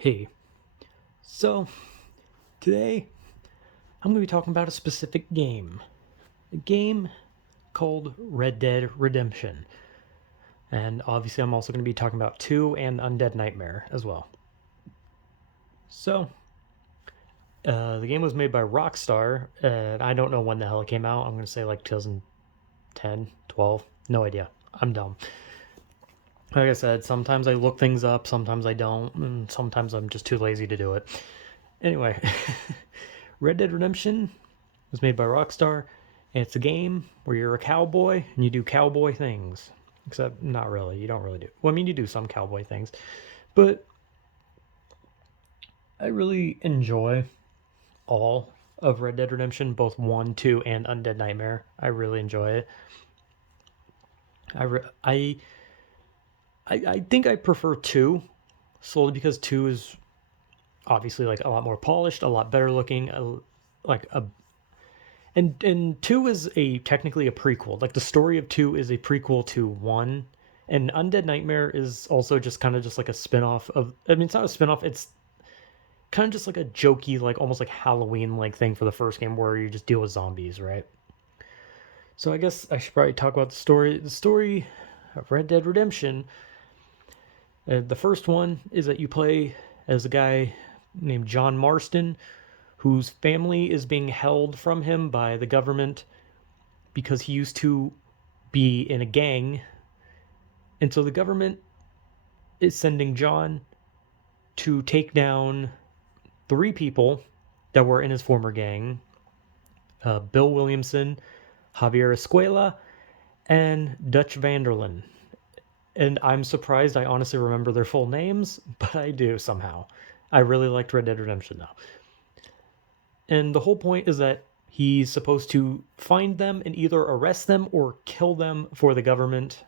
Hey, so today I'm going to be talking about a specific game. A game called Red Dead Redemption. And obviously, I'm also going to be talking about 2 and Undead Nightmare as well. So, the game was made by Rockstar, and I don't know when the hell it came out. I'm going to say like 2010, 12. No idea. I'm dumb. Like I said, sometimes I look things up, sometimes I don't, and sometimes I'm just too lazy to do it. Anyway, Red Dead Redemption was made by Rockstar, and it's a game where you're a cowboy and you do cowboy things. Except, not really. You don't really do. Well, I mean, you do some cowboy things. But I really enjoy all of Red Dead Redemption, both 1, 2, and Undead Nightmare. I really enjoy it. I think I prefer 2, solely because 2 is obviously like a lot more polished, a lot better looking, like a and 2 is a technically a prequel. Like the story of 2 is a prequel to 1. And Undead Nightmare is also just kind of just like a spin-off of, I mean, it's not a spin-off, it's kind of just like a jokey, like almost like Halloween like thing for the first game where you just deal with zombies, right? So I guess I should probably talk about the story. The story of Red Dead Redemption. The first one is that you play as a guy named John Marston, whose family is being held from him by the government because he used to be in a gang. And so the government is sending John to take down 3 people that were in his former gang: Bill Williamson, Javier Escuela, and Dutch Vanderlyn. And I'm surprised I honestly remember their full names, but I do somehow. I really liked Red Dead Redemption though. And the whole point is that he's supposed to find them and either arrest them or kill them for the government.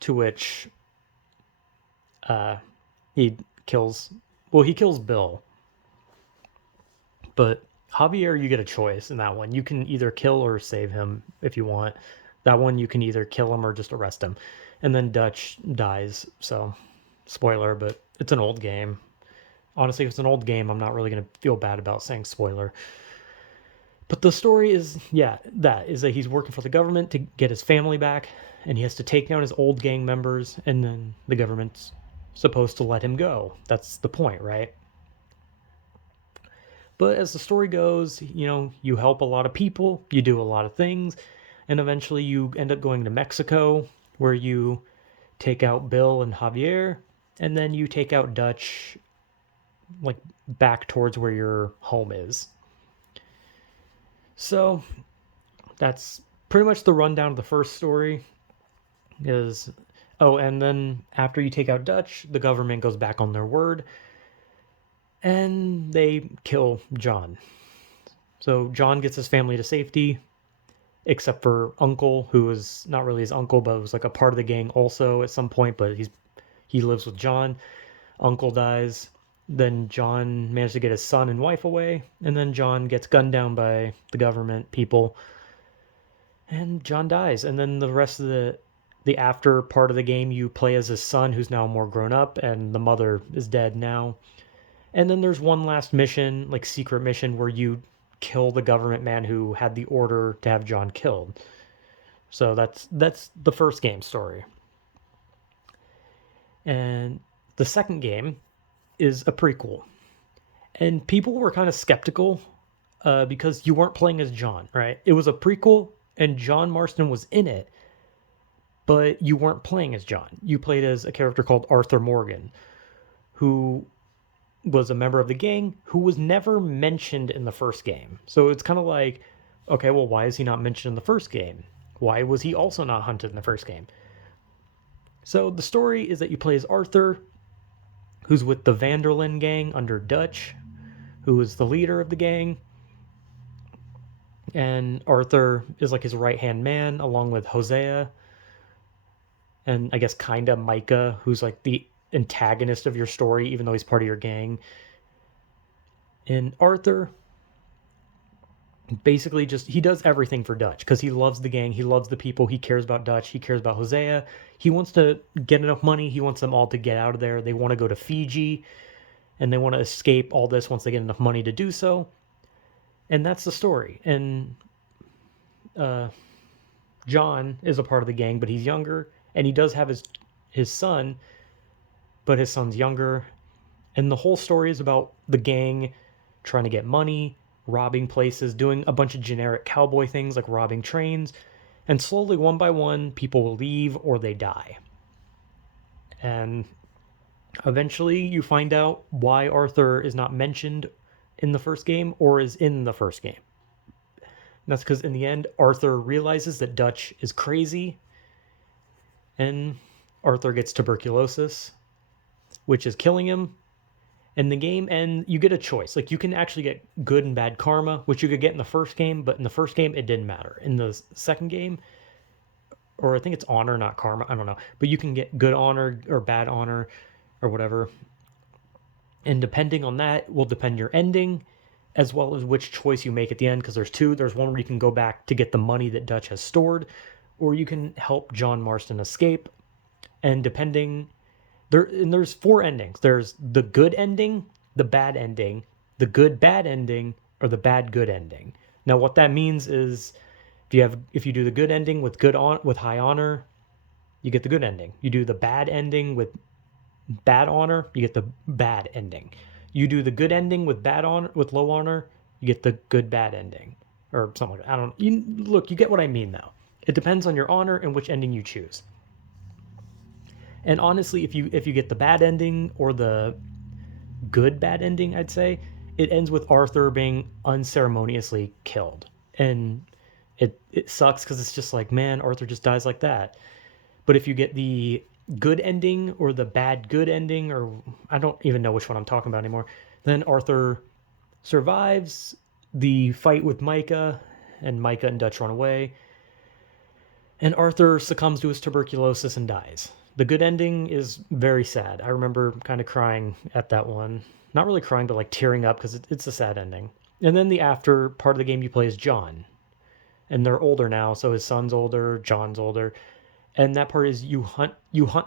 To which he kills, well, he kills Bill. But Javier, you get a choice in that one. You can either kill or save him if you want. That one, you can either kill him or just arrest him. And then Dutch dies. So, spoiler, but it's an old game. Honestly, if it's an old game, I'm not really going to feel bad about saying spoiler. But the story is, yeah, that is that he's working for the government to get his family back, and he has to take down his old gang members, and then the government's supposed to let him go. That's the point, right? But as the story goes, you help a lot of people, you do a lot of things, and eventually you end up going to Mexico, where you take out Bill and Javier, and then you take out Dutch, like back towards where your home is. So that's pretty much the rundown of the first story. Is Oh, and then after you take out Dutch, the government goes back on their word and they kill John. So John gets his family to safety, except for Uncle, who is not really his uncle, but was like a part of the gang also at some point. But he lives with John. Uncle dies. Then John manages to get his son and wife away, and then John gets gunned down by the government people, and John dies. And then the rest of the after part of the game, you play as his son, who's now more grown up, and the mother is dead now. And then there's one last mission, like secret mission, where you kill the government man who had the order to have John killed. So that's the first game story. And the second game is a prequel. And people were kind of skeptical because you weren't playing as John, right? It was a prequel and John Marston was in it, but you weren't playing as John. You played as a character called Arthur Morgan, who was a member of the gang who was never mentioned in the first game. So it's kind of like, okay, well, why is he not mentioned in the first game? Why was he also not hunted in the first game? So the story is that you play as Arthur, who's with the Vanderlyn gang under Dutch, who is the leader of the gang. And Arthur is like his right hand man, along with Hosea, and I guess kinda Micah, who's like the antagonist of your story, even though he's part of your gang. And Arthur basically just he does everything for Dutch because he loves the gang, he loves the people, he cares about Dutch, he cares about Hosea. He wants to get enough money, he wants them all to get out of there. They want to go to Fiji and they want to escape all this once they get enough money to do so. And that's the story. And John is a part of the gang, but he's younger, and he does have his son, but his son's younger. And the whole story is about the gang trying to get money, robbing places, doing a bunch of generic cowboy things like robbing trains, and slowly, one by one, people will leave or they die. And eventually, you find out why Arthur is not mentioned in the first game or is in the first game. And that's because in the end, Arthur realizes that Dutch is crazy, and Arthur gets tuberculosis, which is killing him. In the game, and you get a choice. Like, you can actually get good and bad karma, which you could get in the first game, but in the first game, it didn't matter. In the second game, or I think it's honor, not karma, I don't know, but you can get good honor or bad honor or whatever. And depending on that will depend your ending, as well as which choice you make at the end, because there's two. There's one where you can go back to get the money that Dutch has stored, or you can help John Marston escape. And depending, there's four endings. There's the good ending, the bad ending, the good bad ending, or the bad good ending. Now, what that means is, if you do the good ending with with high honor, you get the good ending. You do the bad ending with bad honor, you get the bad ending. You do the good ending with bad honor with low honor, you get the good bad ending, or something like that. I don't. You get what I mean though. It depends on your honor and which ending you choose. And honestly, if you get the bad ending or the good bad ending, I'd say it ends with Arthur being unceremoniously killed, and it sucks because it's just like, man, Arthur just dies like that. But if you get the good ending or the bad good ending, or I don't even know which one I'm talking about anymore, then Arthur survives the fight with Micah, and Micah and Dutch run away, and Arthur succumbs to his tuberculosis and dies. The good ending is very sad. I remember kind of crying at that one. Not really crying, but like tearing up because it's a sad ending. And then the after part of the game you play is John. And they're older now, so his son's older, John's older. And that part is you hunt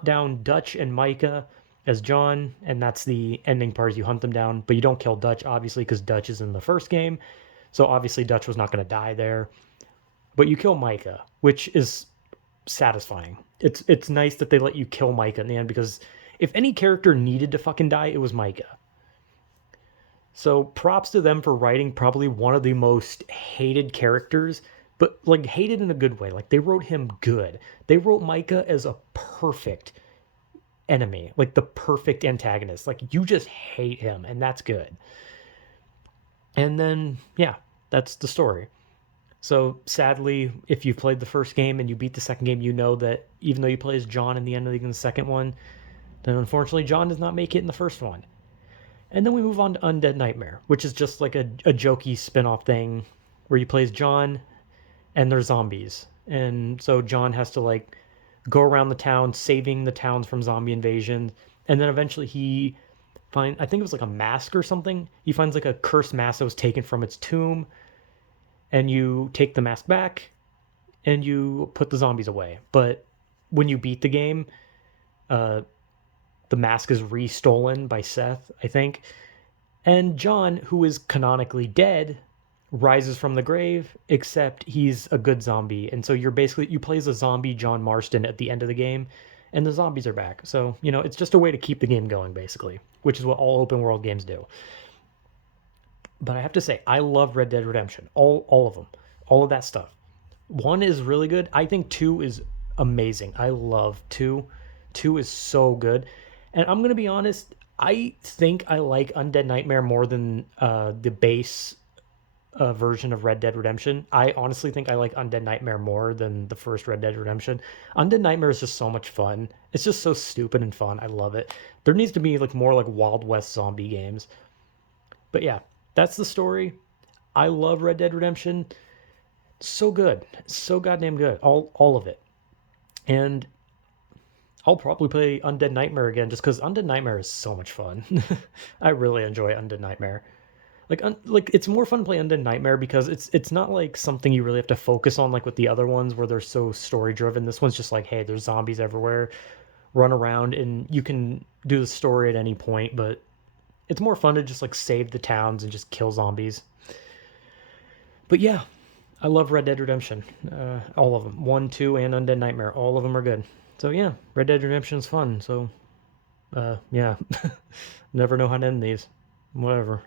down Dutch and Micah as John, and that's the ending part is you hunt them down, but you don't kill Dutch, obviously, because Dutch is in the first game. So obviously Dutch was not going to die there. But you kill Micah, which is satisfying. It's nice that they let you kill Micah in the end, because if any character needed to fucking die, it was Micah. So props to them for writing probably one of the most hated characters, but like hated in a good way. Like, they wrote him good. They wrote Micah as a perfect enemy, like the perfect antagonist. Like, you just hate him, and that's good. And then, yeah, that's the story. So sadly, if you played the first game and you beat the second game, you know that even though you play as John in the end of the second one, then unfortunately John does not make it in the first one. And then we move on to Undead Nightmare, which is just like a jokey spin-off thing where you play as John and there's zombies. And so John has to like go around the town saving the towns from zombie invasion. And then eventually I think it was like a mask or something. He finds like a cursed mask that was taken from its tomb, and you take the mask back and you put the zombies away. But when you beat the game, the mask is restolen by Seth, I think. And John, who is canonically dead, rises from the grave, except he's a good zombie. And so you play as a zombie John Marston at the end of the game, and the zombies are back. So, it's just a way to keep the game going, basically, which is what all open world games do. But I have to say, I love Red Dead Redemption. All of them. All of that stuff. 1 is really good. I think 2 is amazing. I love 2. 2 is so good. And I'm going to be honest, I think I like Undead Nightmare more than the base version of Red Dead Redemption. I honestly think I like Undead Nightmare more than the first Red Dead Redemption. Undead Nightmare is just so much fun. It's just so stupid and fun. I love it. There needs to be like more like Wild West zombie games. But yeah, that's the story. I love Red Dead Redemption. So good. So goddamn good. All of it. And I'll probably play Undead Nightmare again just because Undead Nightmare is so much fun. I really enjoy Undead Nightmare. Like it's more fun to play Undead Nightmare because it's not like something you really have to focus on like with the other ones where they're so story driven. This one's just like, hey, there's zombies everywhere, run around, and you can do the story at any point. But it's more fun to just like save the towns and just kill zombies. But yeah, I love Red Dead Redemption. All of them, 1, 2, and Undead Nightmare. All of them are good. So yeah, Red Dead Redemption is fun. So yeah, never know how to end these. Whatever.